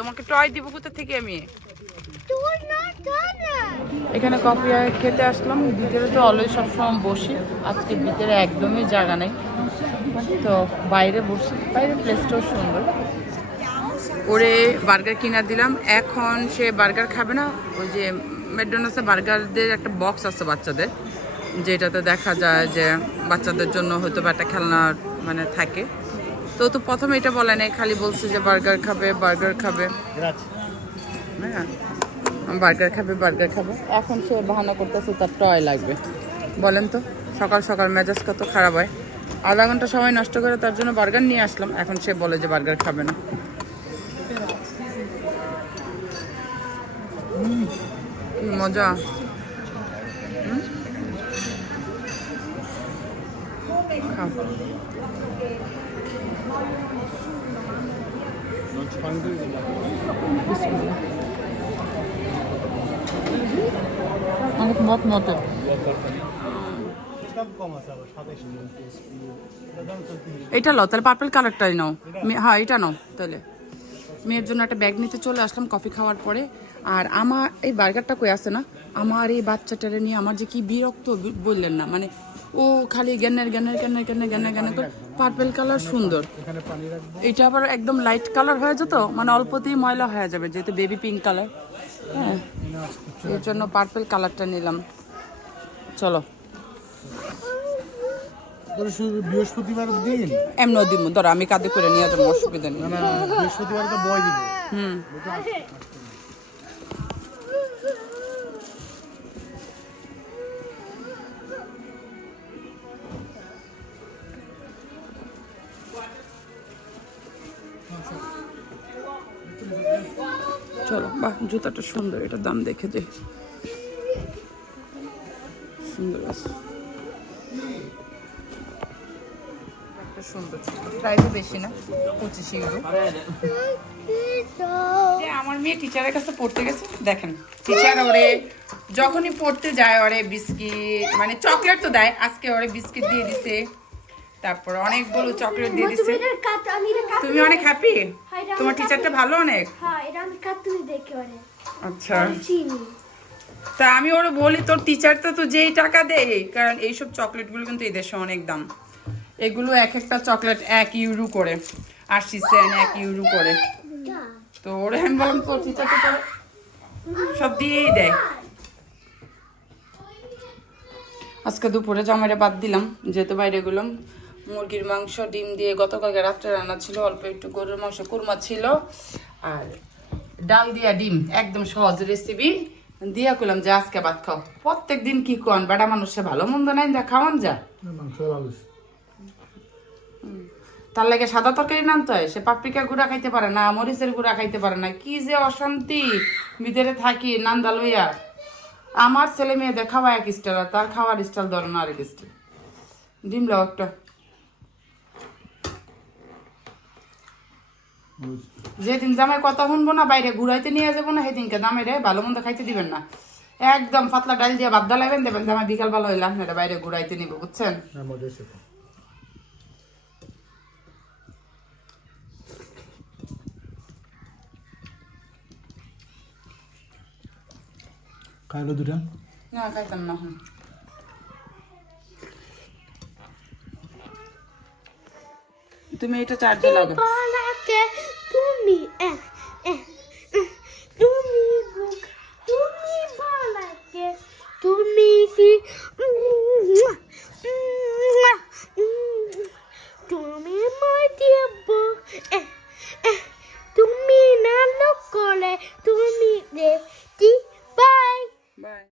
তোমাকে টয় দিব কোথা থেকে আমি? এখানে কফি খেতে আসলাম ভিতরে তো অলওয়েজ সবসময় বসি আজকে ভিতরে একদমই জায়গা নেই। তো বাইরে বসি বাইরে প্লেসটাও সুন্দর। ওরে বার্গার কিনা দিলাম এখন সে বার্গার খাবে না ওই যে ম্যাকডোনাল্ডসে বার্গারদের একটা বক্স আছে বাচ্চাদের যেটাতে দেখা যায় যে বাচ্চাদের জন্য হয়তো বা একটা খেলনা মানে থাকে। তো তো প্রথমে এটা বলে নাই খালি বলছে যে বার্গার খাবে বার্গার খাবে। হ্যাঁ। বার্গার খাবে বার্গার খাবে। এখন সে বাহানা করতেছে তার টয় লাগবে। বলেন তো সকাল সকাল মেজাজ কত খারাপ হয়। আধা ঘণ্টা সময় নষ্ট করে তার জন্য বার্গার নিয়ে আসলাম এখন সে বলে যে বার্গার খাবে না। মজা? খাও অনেক মত মতো। এটা লো তাহলে পার্পল কালারটাই নাও। হ্যাঁ এটা নাও তাহলে। মেয়ের জন্য একটা ব্যাগ নিতে চলে আসলাম কফি খাওয়ার পরে। আর আমার এই বার্গারটা কই আছে না? আমার এই বাচ্চাটারে নিয়ে আমার যে কি বিরক্ত বললেন না। মানে ও খালি জ্ঞানের জ্ঞানের জ্ঞানের জ্ঞানের জ্ঞানের জ্ঞানের করে পার্পেল কালার সুন্দর। এটা আবার একদম লাইট কালার হয়ে যেত মানে অল্পতেই ময়লা হয়ে যাবে, যেহেতু বেবি পিঙ্ক কালার হ্যাঁ এর জন্য পার্পল কালারটা নিলাম। চলো। বৃহস্পতিবার দিন? এমন দিব ধরো আমি কাঁদে করে নিয়ে যাব অসুবিধা নেই। বৃহস্পতিবার তো বয় দিবে। হুম। চলো বাহ জুতাটা সুন্দর এটার দাম দেখে যে সুন্দর আছে। একটা সুন্দর। প্রাইসও বেশি না পঁচিশ ইউরো আমার মেয়ে টিচারের কাছে পড়তে গেছে। দেখেন টিচার ওরে যখনই পড়তে যায় ওরে বিস্কিট মানে চকলেট তো দেয় আজকে ওরে বিস্কিট দিয়ে দিছে। তারপর অনেকগুলো চকলেট দিয়ে দিছে। তুমি অনেক হ্যাপি তোমার টিচারটা ভালো অনেক? হ্যাঁ অনেক আচ্ছা। তা আমি ওরে বলি তোর টিচারটা তো যেই টাকা দেয় কারণ এইসব চকলেটগুলো কিন্তু এই দেশে অনেক দাম। এগুলো এক একটা চকলেট এক ইউরো করে, আশি সেন্ট এক ইউরো করে। তো ওরে আমি বললাম তো সব দিয়েই দেয়। আজকে দুপুরে জামাইরে বাদ দিলাম, যেহেতু বাইরে গেলাম। মুরগির মাংস, ডিম দিয়ে গতকালকে রাত্রে রান্না ছিল, অল্প একটু গরুর মাংস, কুরমা ছিল। আর ডাল দিয়া ডিম, একদম সহজ রেসিপি দিয়া কইলাম যে আজকে ভাত খাও। প্রত্যেক দিন কি কন? বেটা মানুষে ভালো মন্দ নাই দা খাওয়ান যা তার লাগে সাদা তরকারি নানতে হয়? সে পাপরিকা গুঁড়া খাইতে পারে না, মরিচের গুঁড়া খাইতে পারে না। কি যে অশান্তি! ভিতরে থাকি, নান্দা লইয়া। আমার ছেলে মেয়েদের খাওয়া এক স্টাইল, তার খাওয়ার স্টাইল ধরো না আরেক স্টাইল। ডিম লাও একটা। যেদিন জামাই কথা শুনব না, বাইরে ঘুরাইতে নিয়ে যাব না, সেদিনকে জামাই রে ভালো মন্দ খাইতে দিবেন না। একদম পাতলা ডাল দিয়ে বাদ দালাইবেন দেবেন জামাই বিকাল বেলা হইলে আপনারা বাইরে ঘুরাইতে নিব, বুঝছেন? খাইলো দুটা না খাইতাম না হুম তুমি এটা চার্জে লাগো বলাকে তুমি তুমি তুমি